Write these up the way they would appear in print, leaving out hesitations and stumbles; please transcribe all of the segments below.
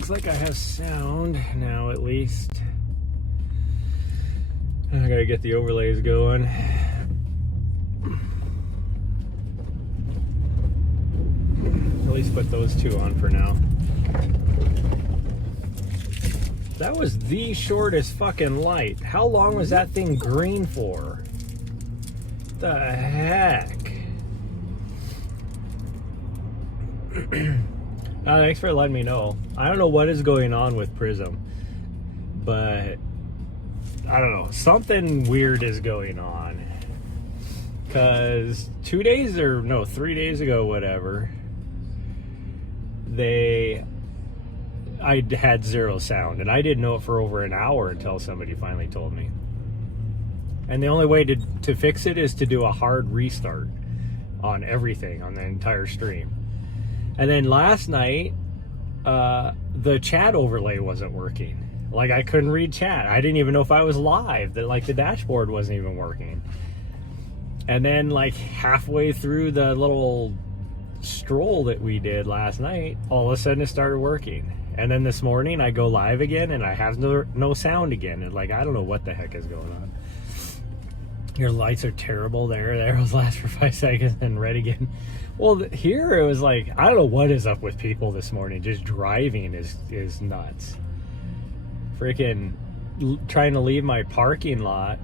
looks like I have sound now, at least. I gotta get the overlays going. At least put those two on for now. That was the shortest fucking light. How long was that thing green for? The heck? Thanks for letting me know. I don't know what is going on with Prism, but I don't know. Something weird is going on. Because 3 days ago, whatever, I had zero sound, and I didn't know it for over an hour until somebody finally told me. And the only way to fix it is to do a hard restart on everything, on the entire stream. And then last night, the chat overlay wasn't working. Like, I couldn't read chat. I didn't even know if I was live. Like, the dashboard wasn't even working. And then, like, halfway through the little stroll that we did last night, all of a sudden it started working. And then this morning I go live again and I have no sound again. And, like, I don't know what the heck is going on. Your lights are terrible there. The arrows last for 5 seconds, then red again. Well, here it was like, I don't know what is up with people this morning. Just driving is nuts. Freaking trying to leave my parking lot.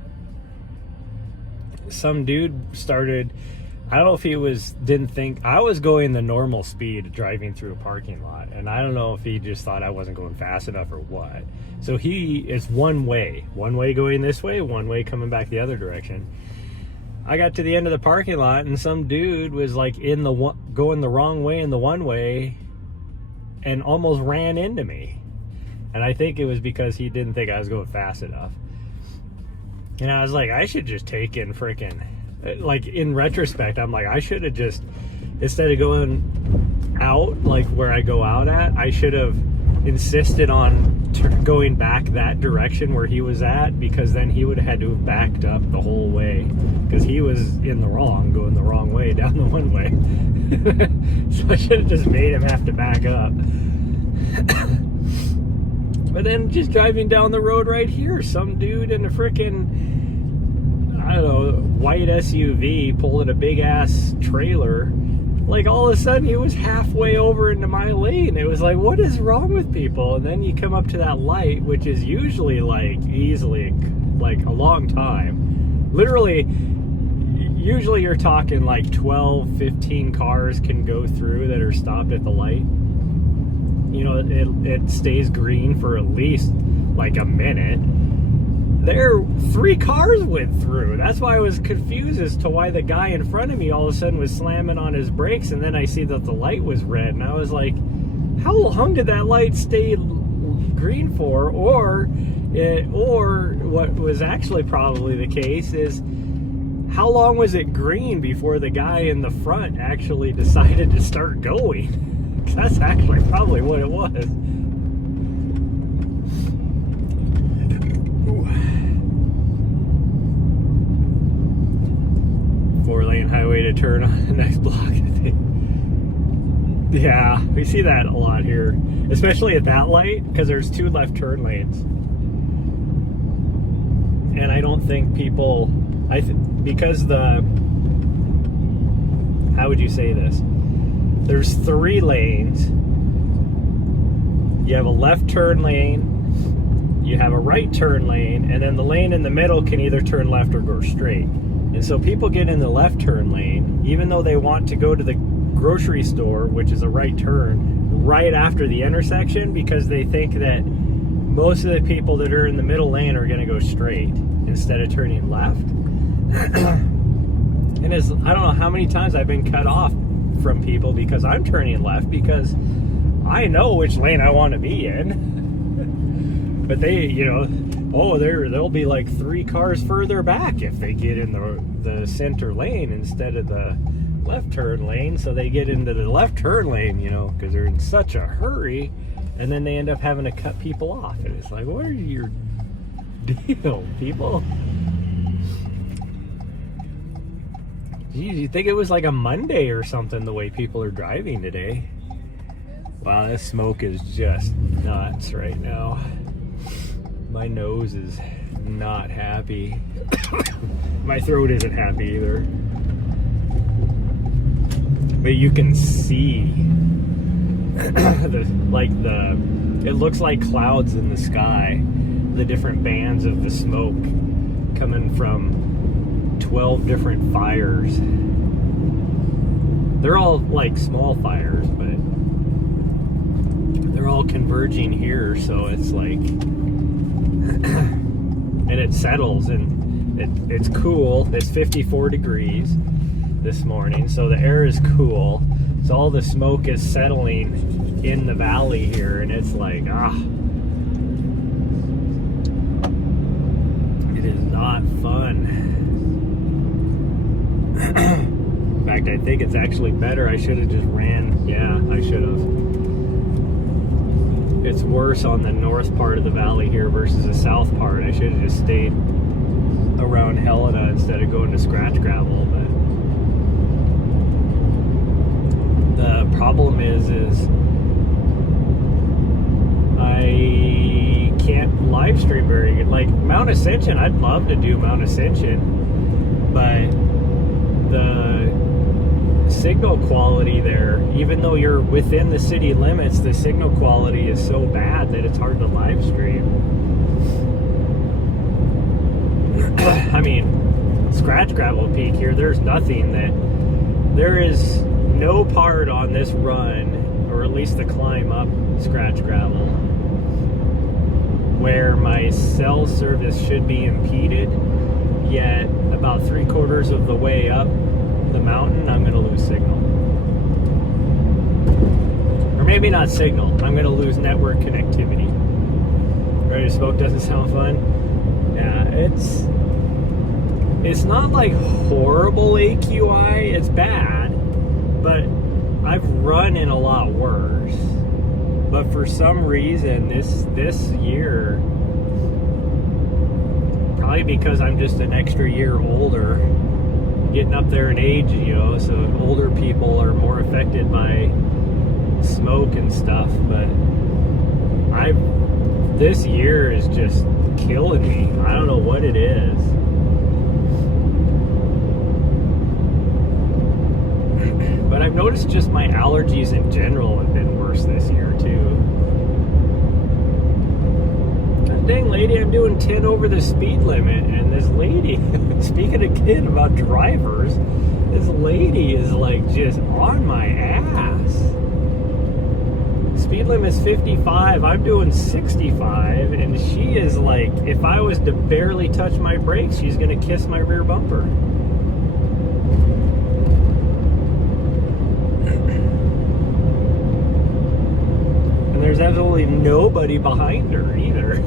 Some dude started, I don't know if he didn't think I was going the normal speed driving through a parking lot. And I don't know if he just thought I wasn't going fast enough or what. So it's one way going this way, one way coming back the other direction. I got to the end of the parking lot and some dude was like going the wrong way in the one way and almost ran into me. And I think it was because he didn't think I was going fast enough. And I was like, I should just take in freaking, like, in retrospect, I'm like, I should have just, instead of going out, like where I go out at, I should have insisted on going back that direction where he was at, because then he would have had to have backed up the whole way, because he was in the wrong, going the wrong way down the one way. So I should have just made him have to back up. But then just driving down the road right here, some dude in a frickin', I don't know, white SUV pulling a big ass trailer. Like, all of a sudden he was halfway over into my lane. It was like, what is wrong with people? And then you come up to that light, which is usually like easily like a long time. Literally, usually you're talking like 12, 15 cars can go through that are stopped at the light. You know, it stays green for at least like a minute. There, 3 cars went through. That's why I was confused as to why the guy in front of me all of a sudden was slamming on his brakes, and then I see that the light was red, and I was like, how long did that light stay green for? Or what was actually probably the case is, how long was it green before the guy in the front actually decided to start going? That's actually probably what it was. 4-lane highway to turn on the next block, I think. Yeah, we see that a lot here, especially at that light, because there's 2 left turn lanes. And I don't think people, because how would you say this? There's 3 lanes. You have a left turn lane, you have a right turn lane, and then the lane in the middle can either turn left or go straight. And so people get in the left turn lane, even though they want to go to the grocery store, which is a right turn, right after the intersection, because they think that most of the people that are in the middle lane are going to go straight instead of turning left. And I don't know how many times I've been cut off from people because I'm turning left, because I know which lane I want to be in. But they, you know, they'll be like 3 cars further back if they get in the center lane instead of the left turn lane. So they get into the left turn lane, you know, because they're in such a hurry, and then they end up having to cut people off. And it's like, what are your deal, people? Geez, you think it was like a Monday or something, the way people are driving today. Wow, this smoke is just nuts right now. My nose is not happy. My throat isn't happy either. But you can see it looks like clouds in the sky. The different bands of the smoke coming from 12 different fires. They're all like small fires, but they're all converging here, so it's like and it settles, and it's cool. It's 54 degrees this morning, so the air is cool, so all the smoke is settling in the valley here, and it's like it is not fun. In fact, I think it's actually better. I should have just ran. Yeah, I should have. It's worse on the north part of the valley here versus the south part. I should have just stayed around Helena instead of going to Scratchgravel. But the problem is I can't live stream very good. Like Mount Ascension, I'd love to do Mount Ascension, but the signal quality there, even though you're within the city limits, the signal quality is so bad that it's hard to live stream. I mean, Scratchgravel Peak here, there's nothing there is no part on this run, or at least the climb up Scratchgravel, where my cell service should be impeded, yet about 3/4 of the way up the mountain, I'm going to lose signal. Or maybe not signal, I'm going to lose network connectivity. Ready to smoke doesn't sound fun? Yeah, it's not like horrible AQI, it's bad, but I've run in a lot worse. But for some reason, this year, probably because I'm just an extra year older, getting up there in age, so older people are more affected by smoke and stuff, but this year is just killing me. I don't know what it is. But I've noticed just my allergies in general have been worse this year too. Dang lady, I'm doing 10 over the speed limit, and this lady, speaking again about drivers, this lady is like just on my ass. Speed limit's 55, I'm doing 65, and she is like, if I was to barely touch my brakes, she's gonna kiss my rear bumper. And there's absolutely nobody behind her either.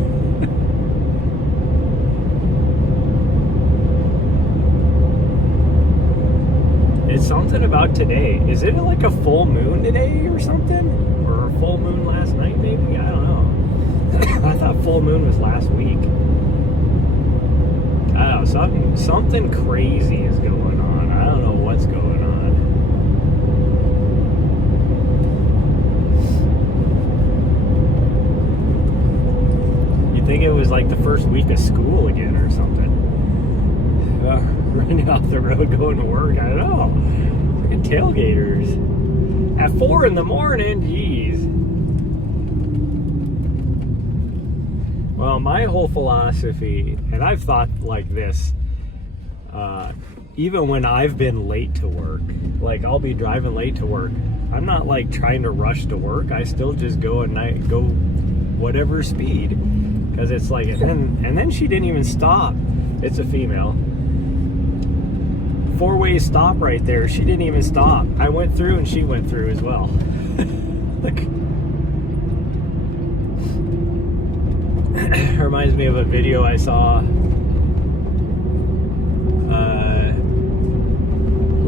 It's something about today. Is it like a full moon today or something? Or a full moon last night maybe? I don't know. I thought full moon was last week. I don't know, something crazy is going on. I don't know what's going on. You'd think it was like the first week of school again or something. Running off the road going to work, I don't know. Freaking tailgaters. At 4 in the morning, geez. Well, my whole philosophy, and I've thought like this, even when I've been late to work, like I'll be driving late to work, I'm not like trying to rush to work. I still just go whatever speed, because it's like, and then she didn't even stop. It's a female. 4-way stop right there. She didn't even stop. I went through and she went through as well. Like, reminds me of a video I saw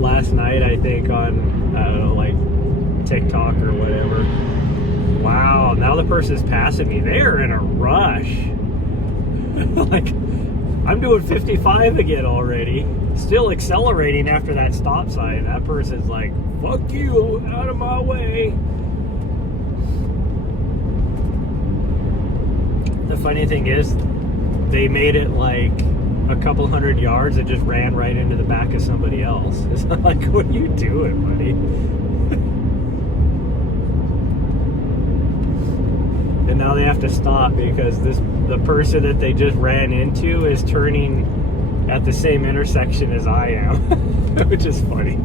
last night, I think, on, I don't know, like TikTok or whatever. Wow, now the person's passing me. They're in a rush. Like, I'm doing 55 again already. Still accelerating after that stop sign. That person's like, fuck you, out of my way. The funny thing is, they made it like a couple 100 yards. It just ran right into the back of somebody else. It's not like, what are you doing, buddy? And now they have to stop because the person that they just ran into is turning at the same intersection as I am, which is funny.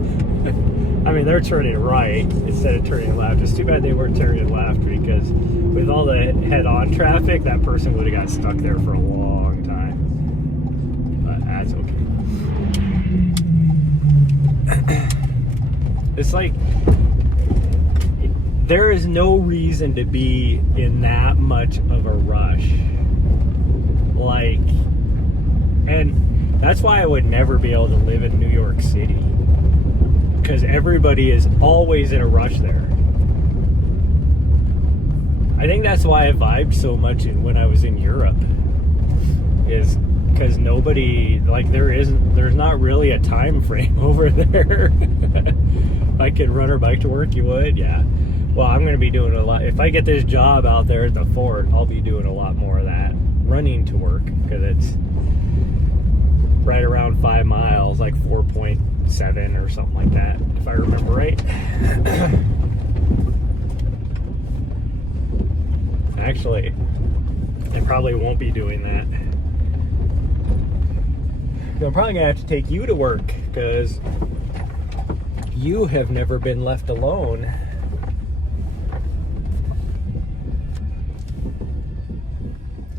I mean, they're turning right instead of turning left. It's too bad they weren't turning left, because with all the head-on traffic, that person would have got stuck there for a long time. But that's okay. It's like, there is no reason to be in that much of a rush. Like, and that's why I would never be able to live in New York City, because everybody is always in a rush there. I think that's why I vibed so much when I was in Europe, is because nobody, like, there's not really a time frame over there. If I could run or bike to work, you would? Yeah. Well, I'm going to be doing a lot. If I get this job out there at the fort, I'll be doing a lot more of that, running to work, because it's right around 5 miles, like 4.7 or something like that, if I remember right. Actually, I probably won't be doing that. I'm probably gonna have to take you to work, because you have never been left alone.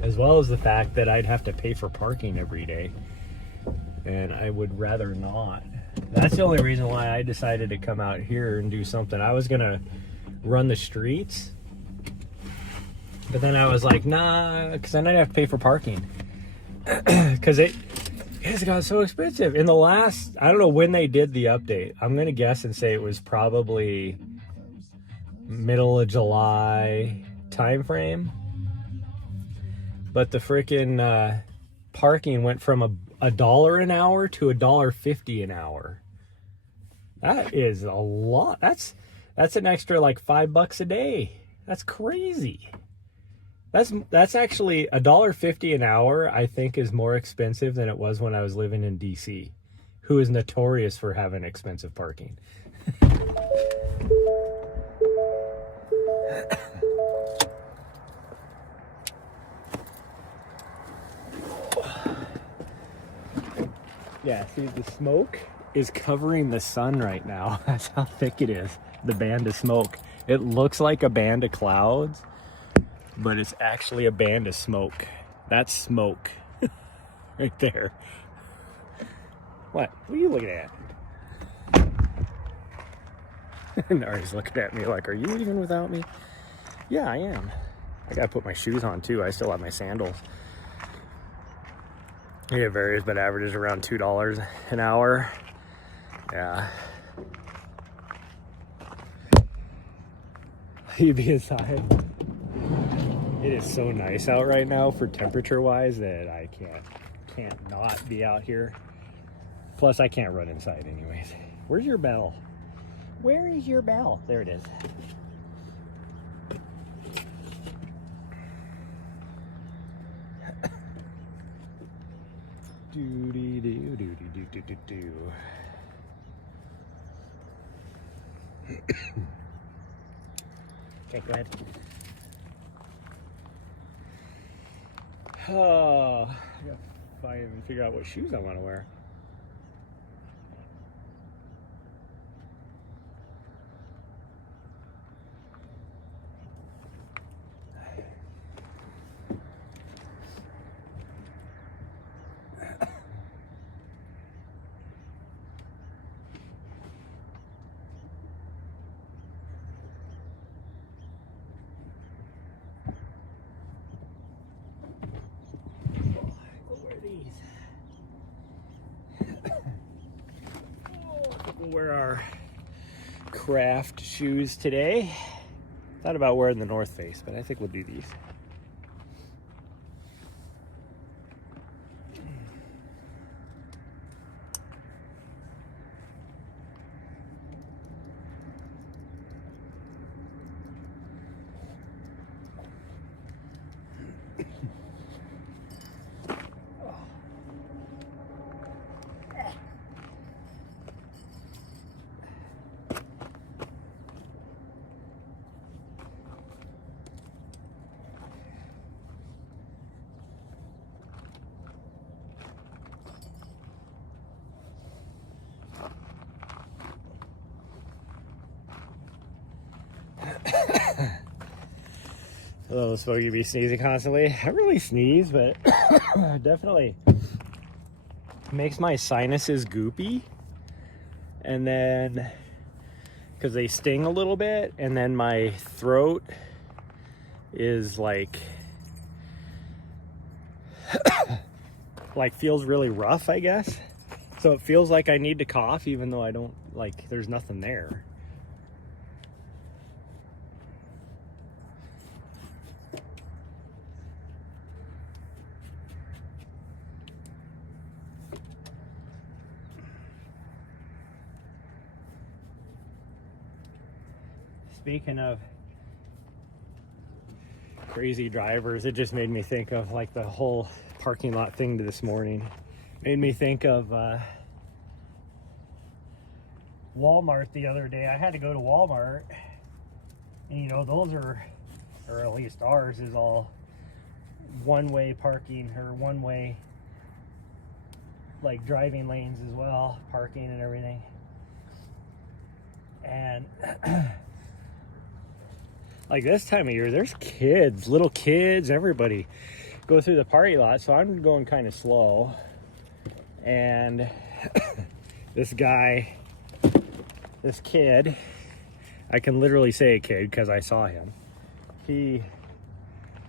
As well as the fact that I'd have to pay for parking every day, and I would rather not. That's the only reason why I decided to come out here and do something. I was gonna run the streets, but then I was like, nah, because then I'd have to pay for parking. Because it's got so expensive. In the last, I don't know when they did the update. I'm going to guess and say it was probably middle of July time frame. But the freaking parking went from a dollar an hour to $1.50 an hour. That is a lot. That's an extra like $5 a day. That's crazy. That's actually $1.50 an hour, I think, is more expensive than it was when I was living in DC, who is notorious for having expensive parking. Yeah, see, the smoke is covering the sun right now. That's how thick it is, the band of smoke. It looks like a band of clouds, but it's actually a band of smoke. That's smoke right there. What are you looking at? Nahri's looking at me like, are you leaving without me? Yeah, I am. I gotta put my shoes on too. I still have my sandals. It varies, but averages around $2 an hour. Yeah. You be inside. It is so nice out right now for temperature wise that I can't not be out here. Plus I can't run inside anyways. Where's your bell? Where is your bell? There it is. Do. Okay, go ahead. Oh, I gotta find and figure out what shoes I want to wear. We'll wear our craft shoes today. Thought about wearing the North Face, but I think we'll do these. Hello, Smokey be sneezing constantly. I really sneeze, but definitely makes my sinuses goopy. And then, because they sting a little bit, and then my throat is like feels really rough, I guess. So it feels like I need to cough, even though I don't, like, there's nothing there. Speaking of crazy drivers, it just made me think of like the whole parking lot thing this morning. Made me think of Walmart the other day. I had to go to Walmart, and you know, those are, or at least ours is all one-way parking, or one-way like driving lanes as well, parking and everything. And like this time of year, there's kids, little kids, everybody go through the parking lot. So I'm going kind of slow. And this kid, I can literally say a kid because I saw him.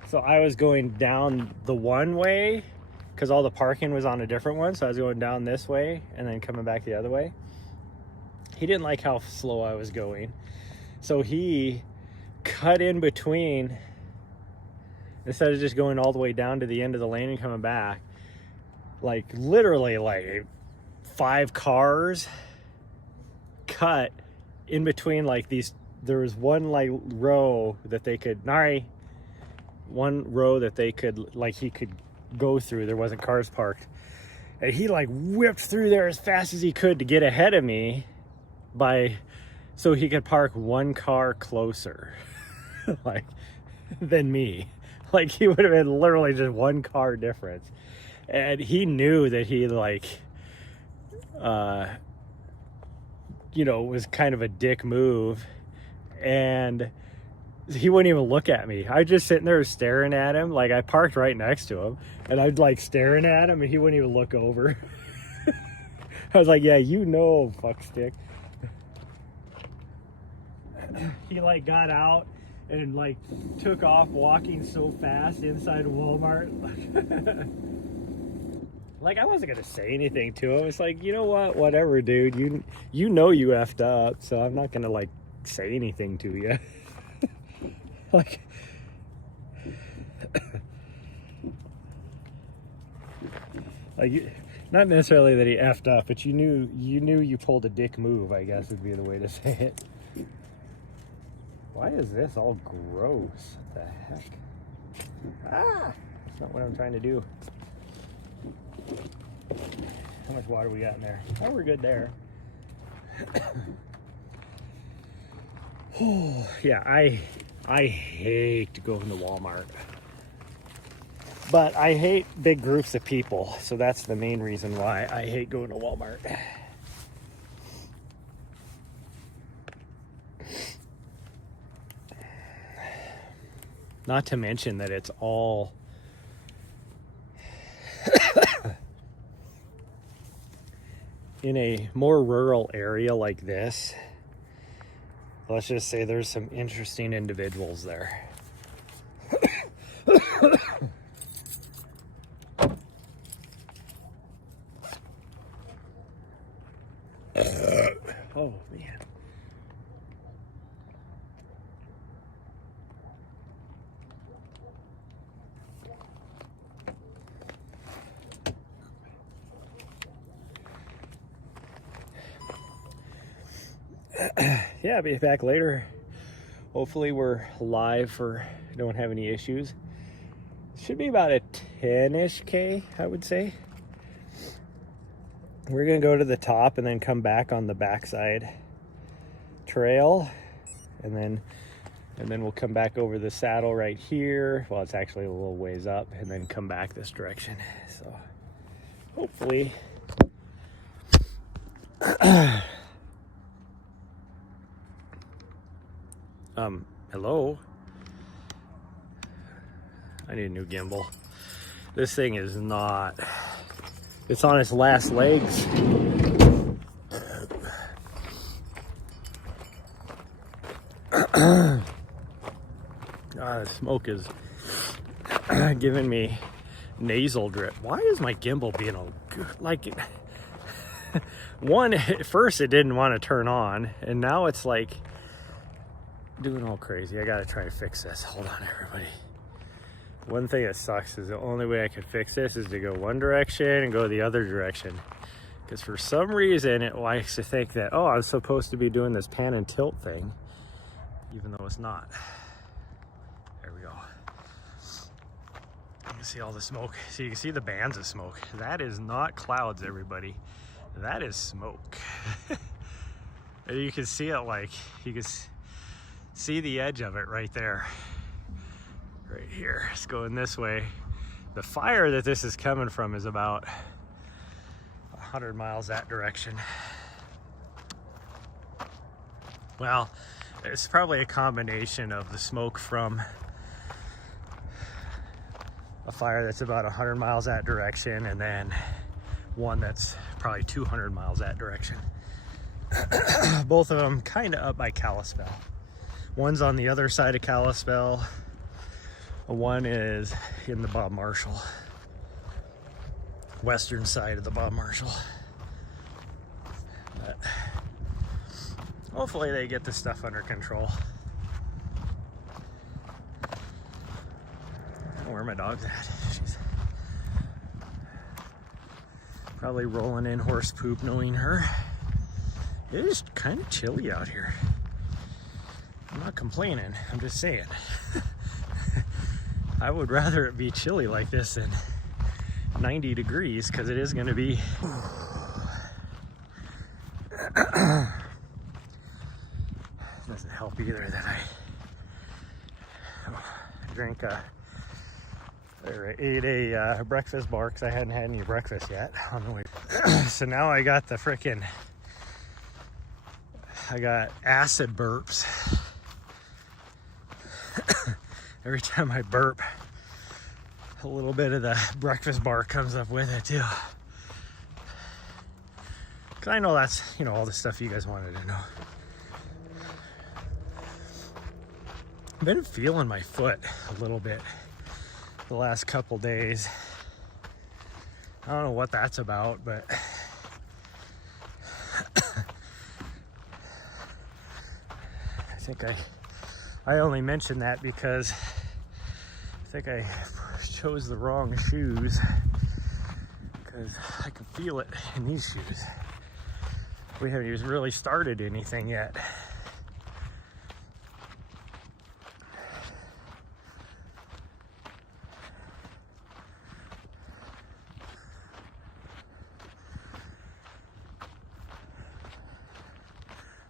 So I was going down the one way because all the parking was on a different one. So I was going down this way and then coming back the other way. He didn't like how slow I was going. So he cut in between, instead of just going all the way down to the end of the lane and coming back, like literally like 5 cars cut in between, like these, there was one like row that they could, Nahri, one row that they could, like he could go through, there wasn't cars parked, and he like whipped through there as fast as he could to get ahead of me so he could park one car closer like than me. Like he would have been literally just one car difference. And he knew that he like you know, was kind of a dick move, and he wouldn't even look at me. I was just sitting there staring at him. Like I parked right next to him, and I'd like staring at him, and he wouldn't even look over. I was like, yeah, you know, fuck stick. He like got out and like took off walking so fast inside Walmart. Like I wasn't gonna say anything to him. It's like, you know what, whatever, dude, you know you effed up, so I'm not gonna like say anything to you. Like like not necessarily that he effed up, but you knew you pulled a dick move, I guess would be the way to say it. Why is this all gross? What the heck? Ah! That's not what I'm trying to do. How much water we got in there? Oh, we're good there. Oh, yeah, I hate going to Walmart. But I hate big groups of people, so that's the main reason why I hate going to Walmart. Not to mention that it's all in a more rural area like this. Let's just say there's some interesting individuals there. Oh, man. Yeah, I'll be back later. Hopefully we're live, don't have any issues. Should be about a 10-ish K, I would say. We're gonna go to the top and then come back on the backside trail, and then we'll come back over the saddle right here. Well, it's actually a little ways up, and then come back this direction. So hopefully hello. I need a new gimbal. This thing is not, it's on its last legs. The smoke is giving me nasal drip. Why is my gimbal being like one, at first it didn't want to turn on, and now it's like doing all crazy. I gotta try to fix this. Hold on, everybody. One thing that sucks is the only way I can fix this is to go one direction and go the other direction, because for some reason it likes to think that, oh, I'm supposed to be doing this pan and tilt thing, even though it's not. There we go. You can see all the smoke. So you can see the bands of smoke. That is not clouds, everybody. That is smoke. And you can see it, like, you can see the edge of it right there. Right here. It's going this way. The fire that this is coming from is about 100 miles that direction. Well, it's probably a combination of the smoke from a fire that's about 100 miles that direction, and then one that's probably 200 miles that direction. Both of them kind of up by Kalispell. One's on the other side of Kalispell. One is in the Bob Marshall, western side of the Bob Marshall. But hopefully they get this stuff under control. Where are my dogs at? She's probably rolling in horse poop knowing her. It is kind of chilly out here. I'm not complaining, I'm just saying. I would rather it be chilly like this than 90 degrees, because it is going to be. Doesn't help either that I drank or ate a breakfast bar, because I hadn't had any breakfast yet on the way. So now I got the frickin', I got acid burps. Every time I burp, a little bit of the breakfast bar comes up with it too. Cause I know that's, you know, all the stuff you guys wanted to know. I've been feeling my foot a little bit the last couple days. I don't know what that's about, but I think I only mentioned that because I think I chose the wrong shoes, because I can feel it in these shoes. We haven't even really started anything yet.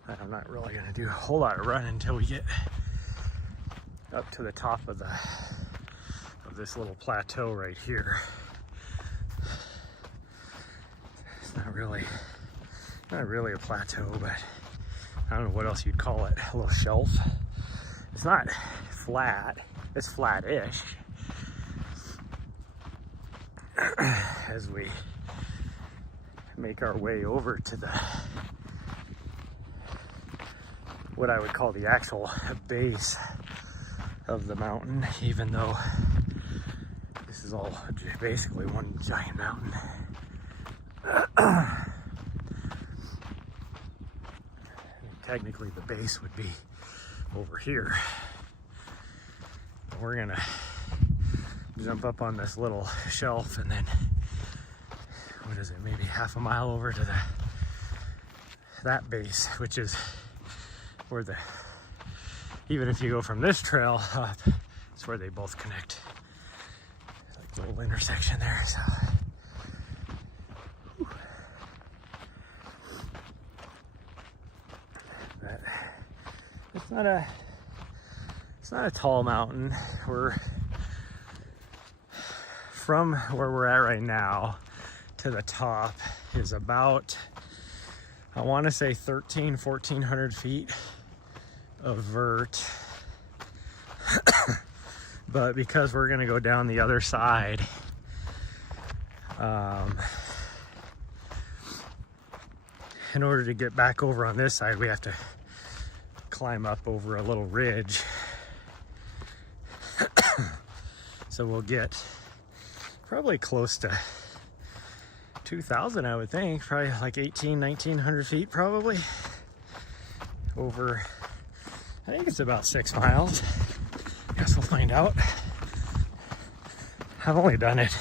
I'm not really going to do a whole lot of running until we get up to the top of this little plateau right here. It's not really a plateau, but I don't know what else you'd call it. A little shelf. It's not flat. It's flat-ish. As we make our way over to the what I would call the actual base of the mountain, even though this is all basically one giant mountain. Technically the base would be over here. We're gonna jump up on this little shelf, and then what is it, maybe half a mile over to that base, which is where even if you go from this trail up, it's where they both connect. little intersection there, so. But it's not a tall mountain. We're from where we're at right now to the top is about, I want to say 1,400 feet of vert. But because we're gonna go down the other side, in order to get back over on this side, we have to climb up over a little ridge. So we'll get probably close to 2,000, I would think, probably like 1,900 feet probably over. I think it's about 6 miles. Guess we'll find out. I've only done it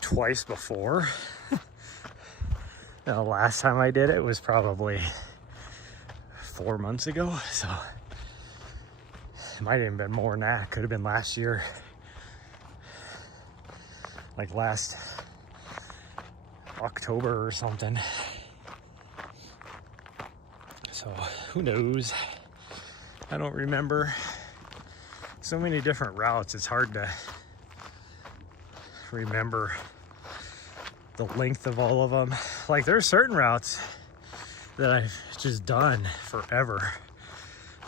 twice before. The last time I did it was probably 4 months ago, so it might have even been more than that. Could have been last year, like last October or something. So who knows? I don't remember. So many different routes, it's hard to remember the length of all of them. Like there's certain routes that I've just done forever.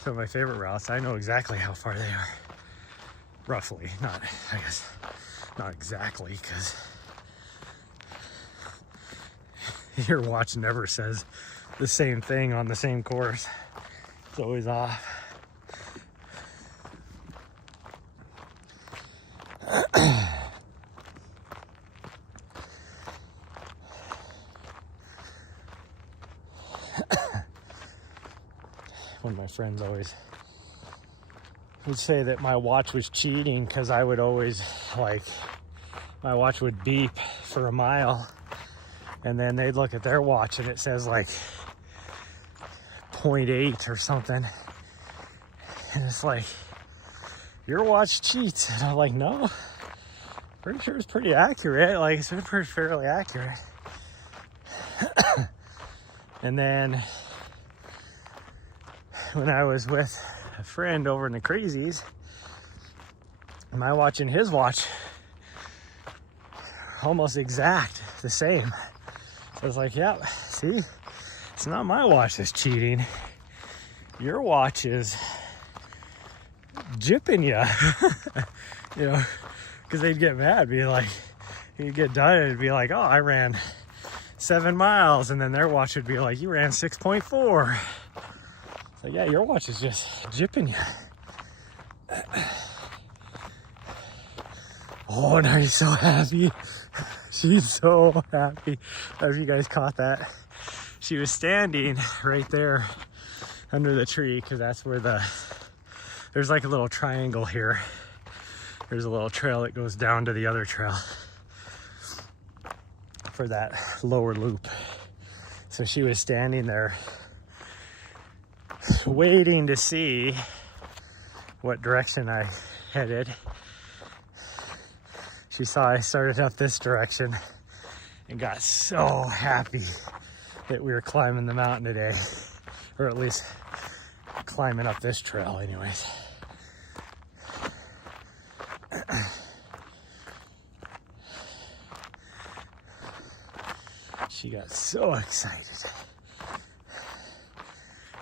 Some of my favorite routes, I know exactly how far they are. Roughly, not, I guess, not exactly, because your watch never says the same thing on the same course. It's always off. One of my friends always would say that my watch was cheating because I would always, like, my watch would beep for a mile and then they'd look at their watch and it says like 0.8 or something. And it's like, your watch cheats. And I'm like, no, pretty sure it's pretty accurate. Like, it's been pretty fairly accurate. And then when I was with a friend over in the Crazies, my watch and his watch almost exact the same. So I was like, yeah, see, it's not my watch that's cheating. Your watch is jipping you. You know, because they'd get mad, be like, he'd get done and it'd be like, oh, I ran 7 miles, and then their watch would be like, you ran 6.4. So yeah, your watch is just jipping you. Oh, now he's so happy. She's so happy. I don't know if you guys caught that. She was standing right there under the tree, because that's where there's like a little triangle here. There's a little trail that goes down to the other trail for that lower loop. So she was standing there waiting to see what direction I headed. She saw I started up this direction and got so happy that we were climbing the mountain today, or at least climbing up this trail anyways. She got so excited.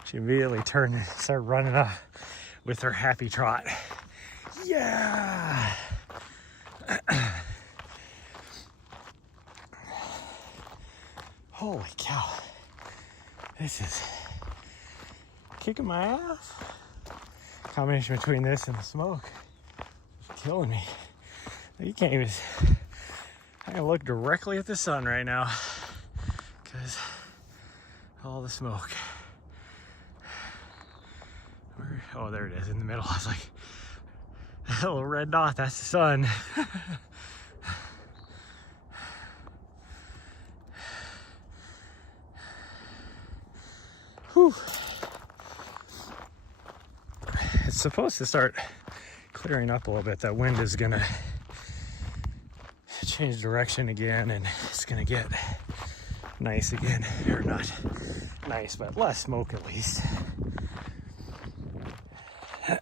She immediately turned and started running up with her happy trot. Yeah! Holy cow. This is kicking my ass. Combination between this and the smoke is killing me. You can't even, I can look directly at the sun right now because all the smoke. Oh, there it is in the middle. I was like, that little red dot, that's the sun. Whew. It's supposed to start clearing up a little bit. That wind is gonna change direction again, and it's gonna get nice again, or not nice, but less smoke at least. I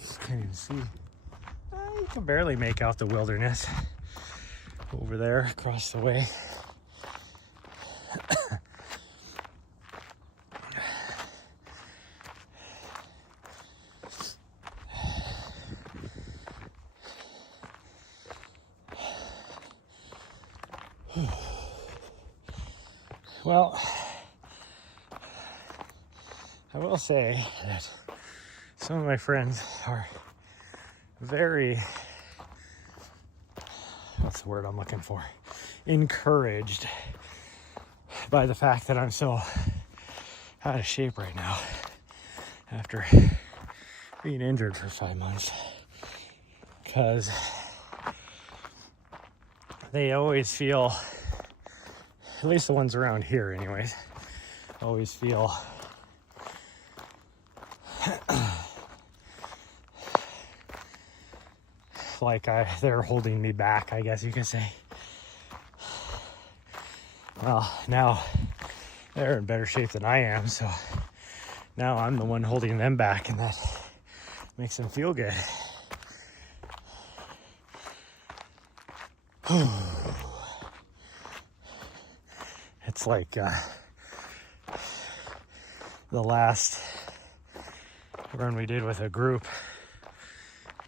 just can't even see. You can barely make out the wilderness over there across the way. Well, I will say that some of my friends are very, what's the word I'm looking for? Encouraged by the fact that I'm so out of shape right now after being injured for 5 months, because they always feel, at least the ones around here anyways, always feel like they're holding me back, I guess you could say. Well, now they're in better shape than I am, so now I'm the one holding them back, and that makes them feel good. It's like the last run we did with a group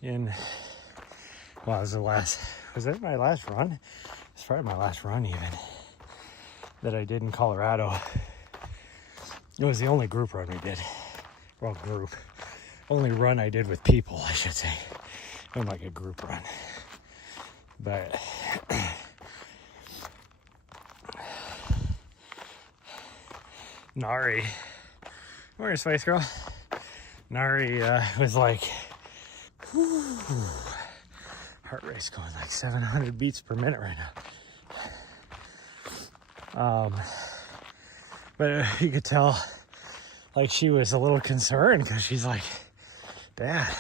in, well, was it my last run? It's probably my last run even that I did in Colorado. It was the only group run we did. Well, only run I did with people, I should say. It wasn't like a group run. But Nahri, where's Spice Girl? Nahri was like, whew, heart rate's going like 700 beats per minute right now. But you could tell, like, she was a little concerned, because she's like, Dad,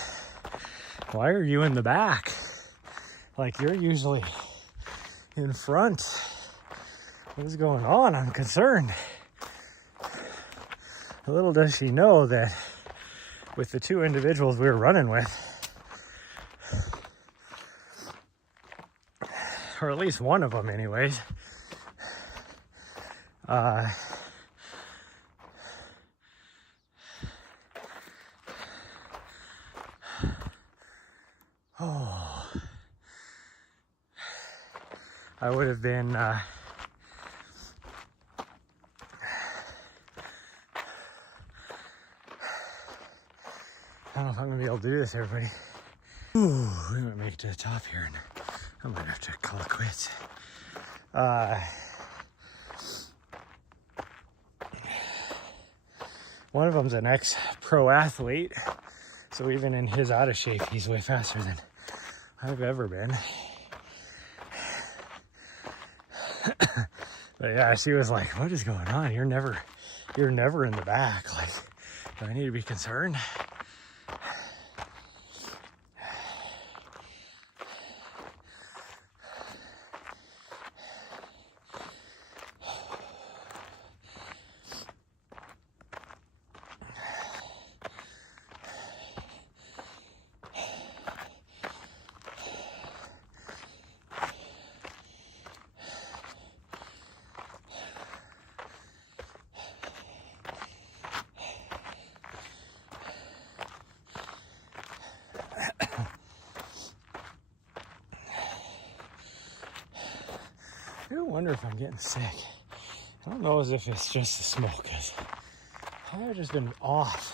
why are you in the back? Like, you're usually in front. What is going on? I'm concerned. Little does she know that with the two individuals we were running with, or at least one of them anyways, I would have been I don't know if I'm gonna be able to do this, everybody. Ooh, we might make it to the top here, and I might have to call it quits. One of them's an ex-pro athlete, so even in his out of shape, he's way faster than I've ever been. But yeah, she was like, what is going on? You're never in the back. Like, do I need to be concerned? I do wonder if I'm getting sick. I don't know as if it's just the smoke, because I've just been off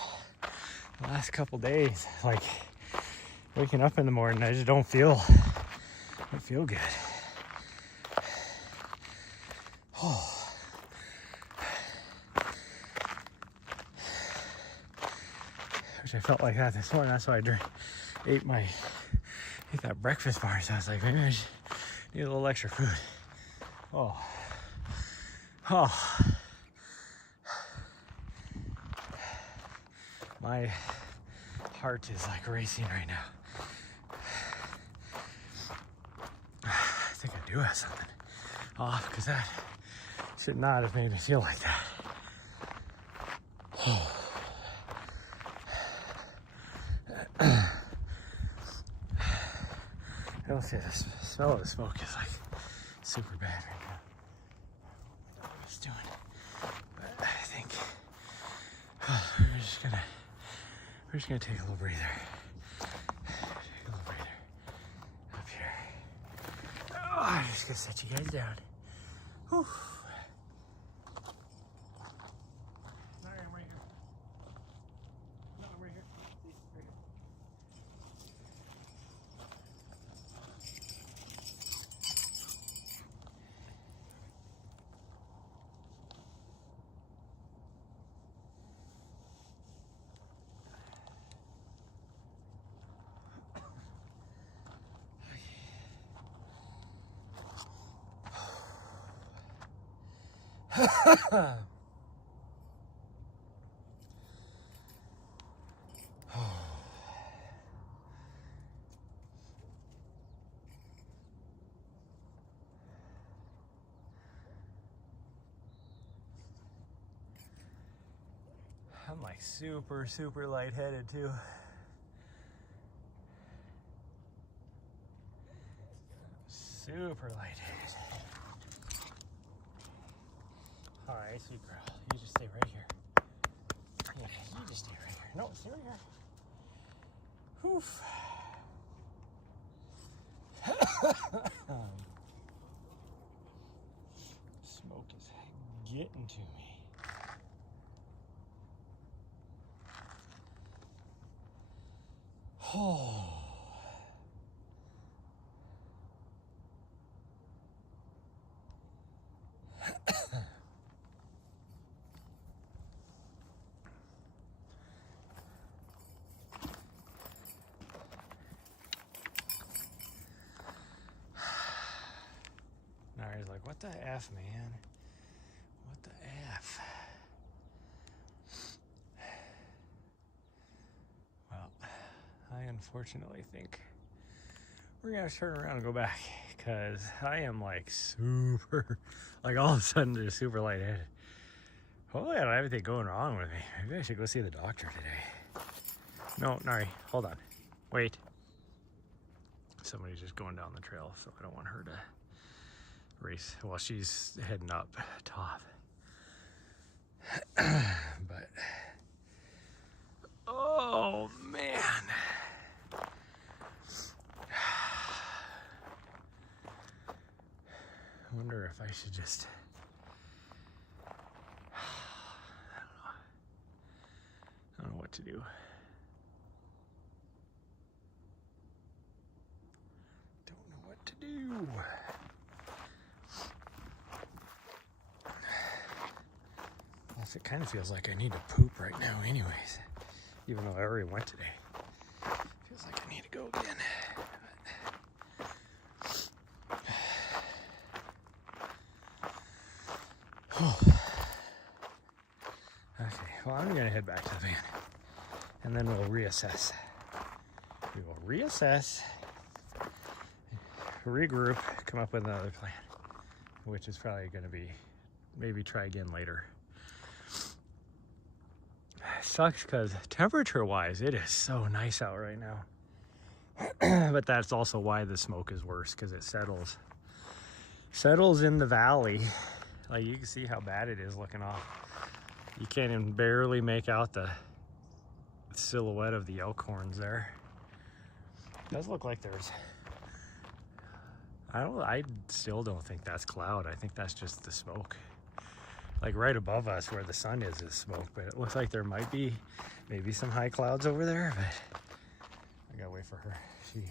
the last couple days. Like, waking up in the morning, I just don't feel good. Oh. I wish I felt like that this morning. That's why I ate that breakfast bar. So I was like, maybe I should need a little extra food. Oh. I My heart is like racing right now. I think I do have something off because that should not have made me feel like that. I don't say the smell of the smoke is like super bad right now. I don't know what he's doing, but I think we're just gonna take a little breather. Take a little breather up here. Oh, I'm just gonna set you guys down. Whew. Sorry, I'm right here. No, I'm right here. See, right here. I'm like super lightheaded too. Super lightheaded. Alright, sweet girl. You just stay right here. Yeah, you just stay right here. No, stay right here. Whew. Smoke is getting to me. Oh. Nahri's like, what the F, man? What the F? Well, I unfortunately think we're gonna turn around and go back because I am like super, like all of a sudden just super lightheaded. Hopefully I don't have anything going wrong with me. Maybe I should go see the doctor today. No, Nahri, hold on. Wait. Somebody's just going down the trail, so I don't want her to race while she's heading up top. But oh man. I wonder if I should just I don't know what to do. Don't know what to do. Plus, it kind of feels like I need to poop right now anyways. Even though I already went today. Feels like I need to go again. Okay, well, I'm gonna head back to the van and then we'll reassess. We will reassess, regroup, come up with another plan, which is probably gonna be maybe try again later. It sucks because temperature wise, it is so nice out right now. But that's also why the smoke is worse because it settles in the valley. Like you can see how bad it is looking off. You can't even barely make out the silhouette of the elk horns there. It does look like there's, I still don't think that's cloud. I think that's just the smoke. Like right above us where the sun is smoke, but it looks like there might be maybe some high clouds over there, but I gotta wait for her. She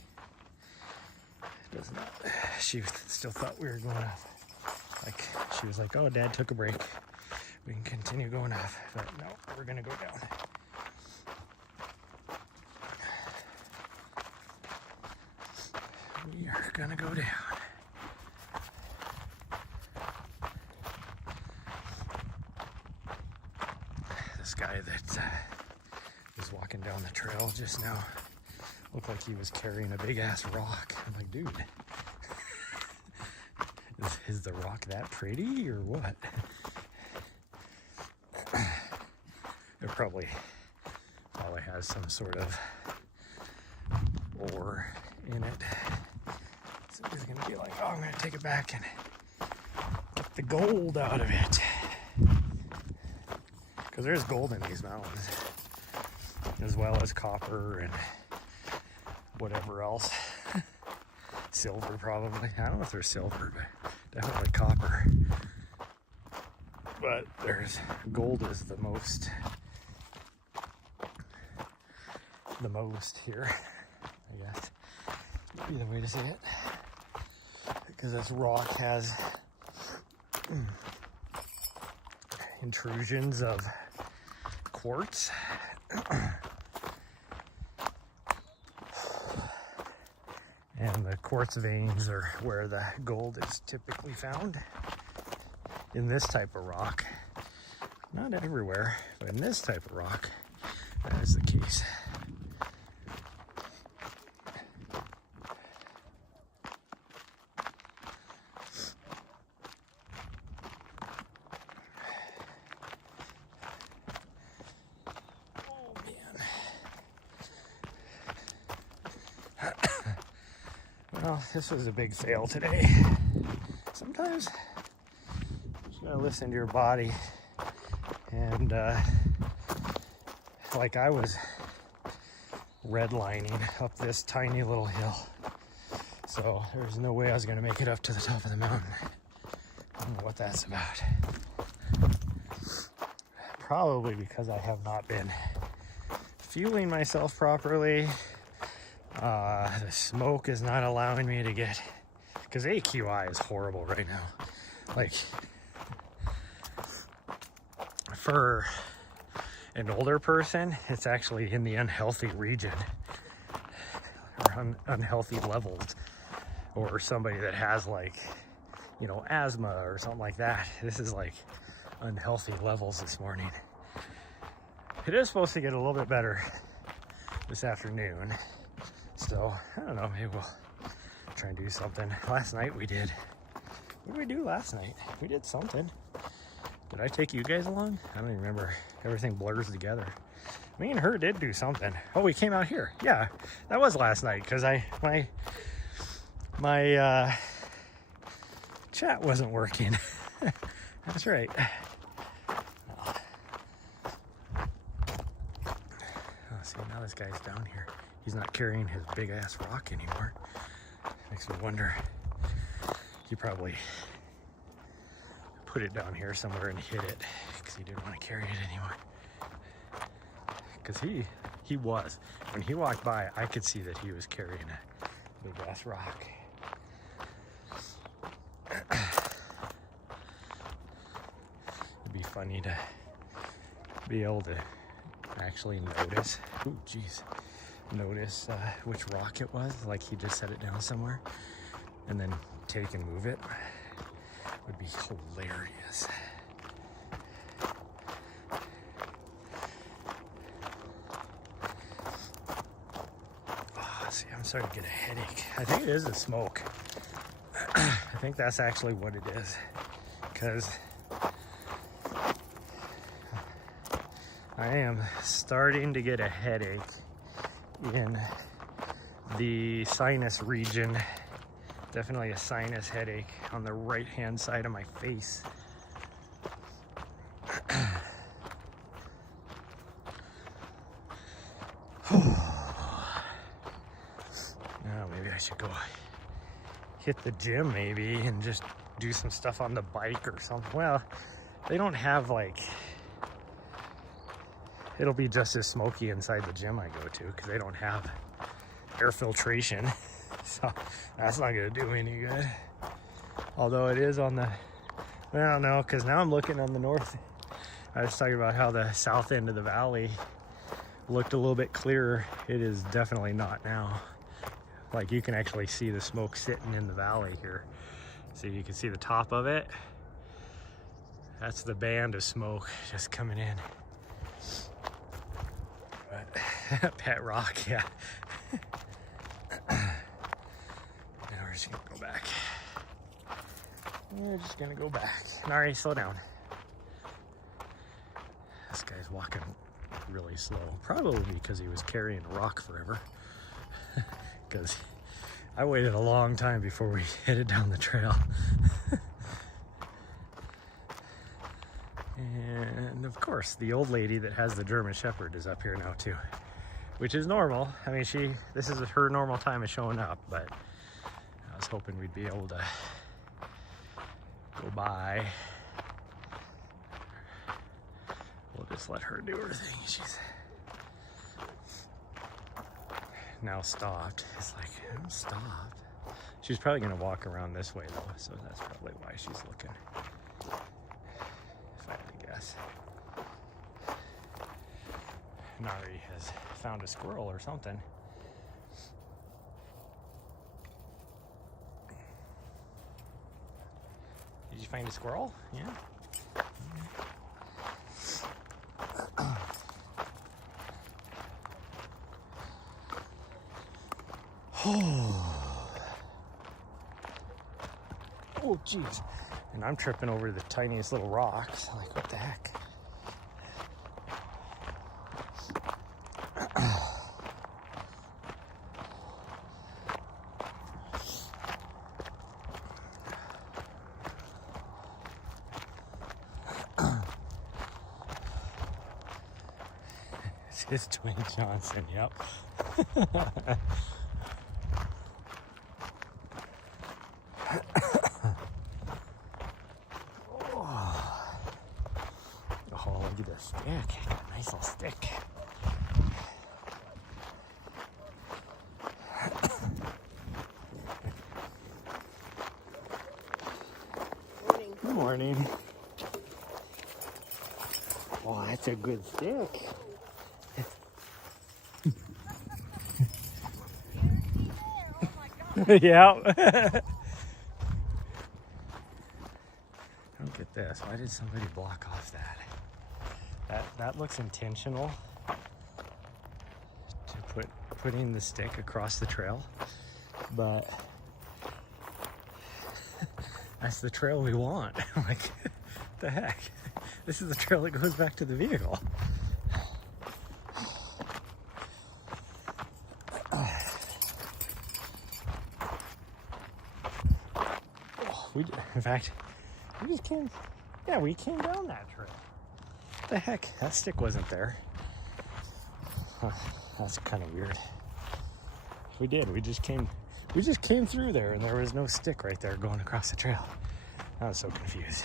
does not, she still thought we were going off. Like, she was like, oh, Dad took a break. We can continue going off. But no, we're gonna go down. We are gonna go down. This guy that was walking down the trail just now. Looked like he was carrying a big ass rock. I'm like, dude, is the rock that pretty or what? It probably has some sort of ore in it. So he's gonna be like, oh, I'm gonna take it back and get the gold out of it. Because there's gold in these mountains, as well as copper and whatever else. Silver probably. I don't know if there's silver, but definitely copper. But there's gold is the most here, I guess. Would be the way to say it. Because this rock has intrusions of quartz. And the quartz veins are where the gold is typically found in this type of rock. Not everywhere, but in this type of rock, that is the case. Well, this was a big fail today. Sometimes you just gotta listen to your body. And like I was redlining up this tiny little hill. So there's no way I was gonna make it up to the top of the mountain. I don't know what that's about. Probably because I have not been fueling myself properly. The smoke is not allowing me to get, because AQI is horrible right now. Like, for an older person, it's actually in the unhealthy region, or unhealthy levels, or somebody that has, like, you know, asthma or something like that. This is like unhealthy levels this morning. It is supposed to get a little bit better this afternoon. Still, I don't know, maybe we'll try and do something. Last night we did. What did we do last night? We did something. Did I take you guys along? I don't even remember. Everything blurs together. Me and her did do something. Oh, we came out here. Yeah, that was last night because my chat wasn't working. That's right. Oh, see, now this guy's down here. He's not carrying his big ass rock anymore. Makes me wonder. He probably put it down here somewhere and hid it because he didn't want to carry it anymore. Because he was. When he walked by, I could see that he was carrying a big ass rock. It'd be funny to be able to actually notice. Ooh, jeez. Notice which rock it was, like he just set it down somewhere, and then take and move it. Would be hilarious. Oh, see, I'm starting to get a headache. I think it is the smoke. I think that's actually what it is, because I am starting to get a headache in the sinus region. Definitely a sinus headache on the right hand side of my face. Now maybe I should go hit the gym maybe and just do some stuff on the bike or something. Well, they don't have, like, it'll be just as smoky inside the gym I go to because they don't have air filtration. So that's not gonna do any good. Although it is on the, I don't know, because now I'm looking on the north. I was talking about how the south end of the valley looked a little bit clearer. It is definitely not now. Like, you can actually see the smoke sitting in the valley here. So you can see the top of it. That's the band of smoke just coming in. But Pet rock, yeah. Now we're just gonna go back. We're just gonna go back. Nahri, slow down. This guy's walking really slow, probably because he was carrying a rock forever. Because I waited a long time before we headed down the trail. And of course, the old lady that has the German Shepherd is up here now too, which is normal. I mean, this is her normal time of showing up, but I was hoping we'd be able to go by. We'll just let her do her thing. She's now stopped. It's like, I'm stopped. She's probably gonna walk around this way though, so that's probably why she's looking. If I had to guess. Nahri has found a squirrel or something. Did you find a squirrel? Yeah. Oh, jeez. And I'm tripping over the tiniest little rocks. Like, what the heck? It's Dwayne Johnson, yep. Oh, look at this stick. Nice little stick. Good morning. Oh, that's a good stick. Yeah. Look at this. Why did somebody block off that? That looks intentional. To putting the stick across the trail, but that's the trail we want. Like, what the heck? This is the trail that goes back to the vehicle. In fact, we just came, yeah, we came down that trail. What the heck? That stick wasn't there. Huh, that's kind of weird. We did. We just came through there, and there was no stick right there going across the trail. I was so confused.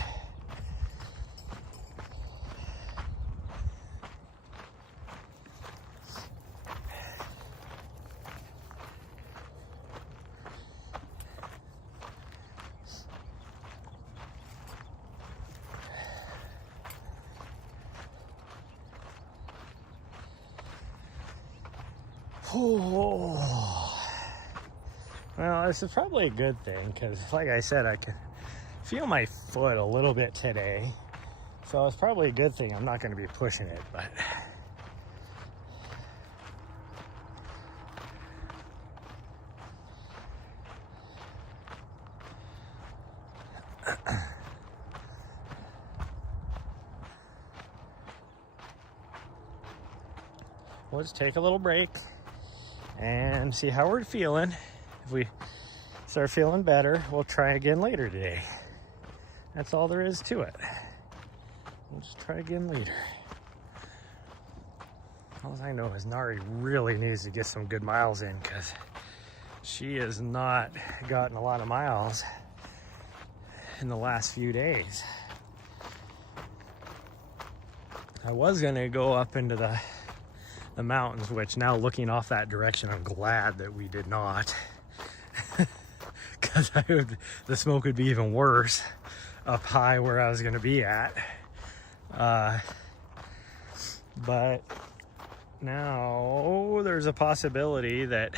Oh. Well, this is probably a good thing because, like I said, I can feel my foot a little bit today. So it's probably a good thing I'm not going to be pushing it, but... We'll just take a little break and see how we're feeling. If we start feeling better, we'll try again later today. That's all there is to it. We'll just try again later. All I know is Nahri really needs to get some good miles in because she has not gotten a lot of miles in the last few days. I was gonna go up into the mountains, which now looking off that direction, I'm glad that we did not, because the smoke would be even worse up high where I was going to be at. But now there's a possibility that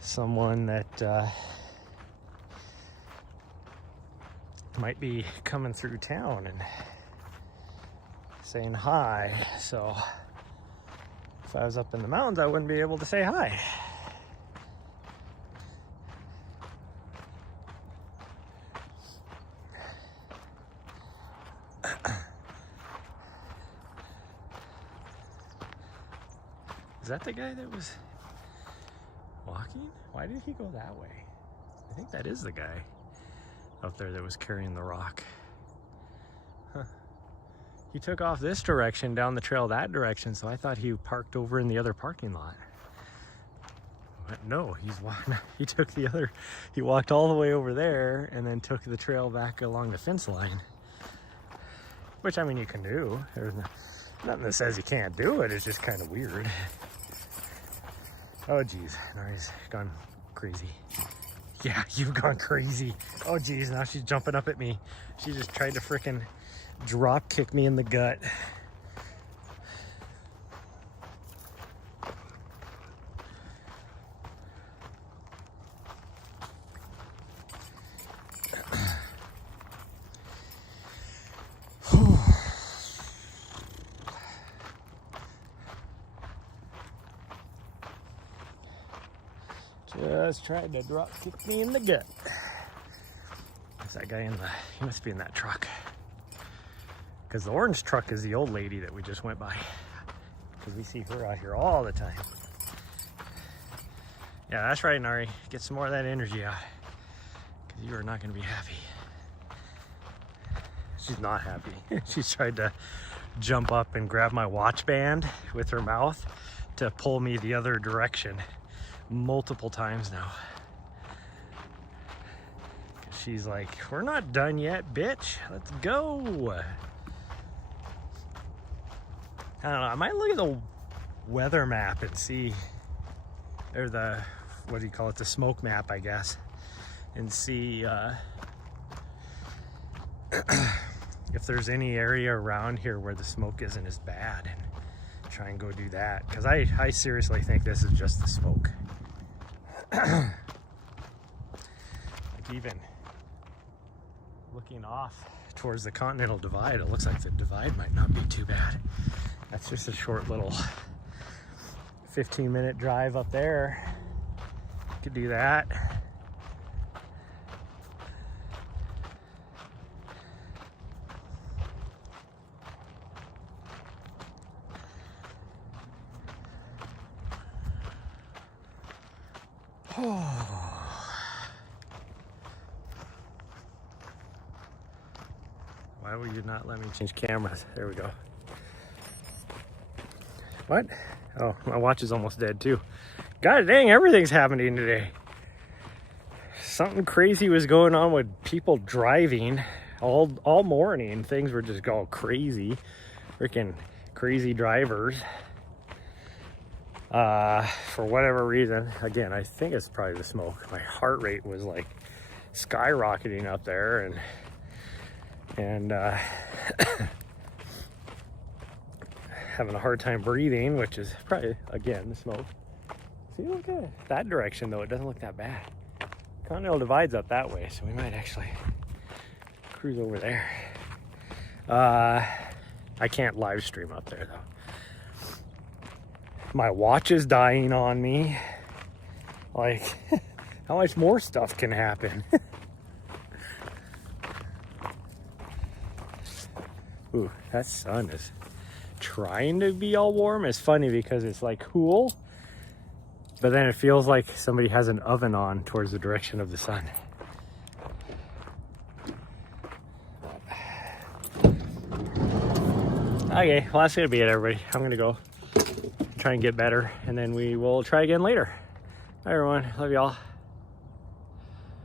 someone that might be coming through town and saying hi, so If I was up in the mountains, I wouldn't be able to say hi. Is that the guy that was walking? Why did he go that way? I think that is the guy up there that was carrying the rock. Huh. He took off this direction down the trail that direction, so I thought he parked over in the other parking lot. But no, he took the other, he walked all the way over there and then took the trail back along the fence line. Which, I mean, you can do. There's nothing that says you can't do it, it's just kind of weird. Oh geez, now he's gone crazy. Yeah, you've gone crazy. Oh geez, now she's jumping up at me. She just tried to frickin' drop kick me in the gut. Just tried to drop kick me in the gut. There's that guy in the, he must be in that truck. Because the orange truck is the old lady that we just went by. Because we see her out here all the time. Yeah, that's right, Nahri. Get some more of that energy out. Because you are not going to be happy. She's not happy. She's tried to jump up and grab my watch band with her mouth to pull me the other direction multiple times now. She's like, we're not done yet, bitch. Let's go. I don't know. I might look at the weather map and see, or the, what do you call it? The smoke map, I guess, and see if there's any area around here where the smoke isn't as bad, and try and go do that. Because I seriously think this is just the smoke. Like even looking off towards the Continental Divide, it looks like the divide might not be too bad. That's just a short little 15-minute drive up there. Could do that. Why will you not let me change cameras? There we go. What? Oh, my watch is almost dead too. God dang, everything's happening today. Something crazy was going on with people driving all morning. Things were just going crazy. Freaking crazy drivers. For whatever reason, again, I think it's probably the smoke. My heart rate was like skyrocketing up there, and having a hard time breathing, which is probably, again, the smoke. See, look at it. That direction, though, it doesn't look that bad. Continental Divide's up that way, so we might actually cruise over there. I can't live stream up there, though. My watch is dying on me. Like, how much more stuff can happen? Ooh, that sun is trying to be all warm. It's funny because it's like cool, but then it feels like somebody has an oven on towards the direction of the sun. Okay, well, that's gonna be it, everybody. I'm gonna go try and get better, and then we will try again later. Bye, everyone. Love y'all.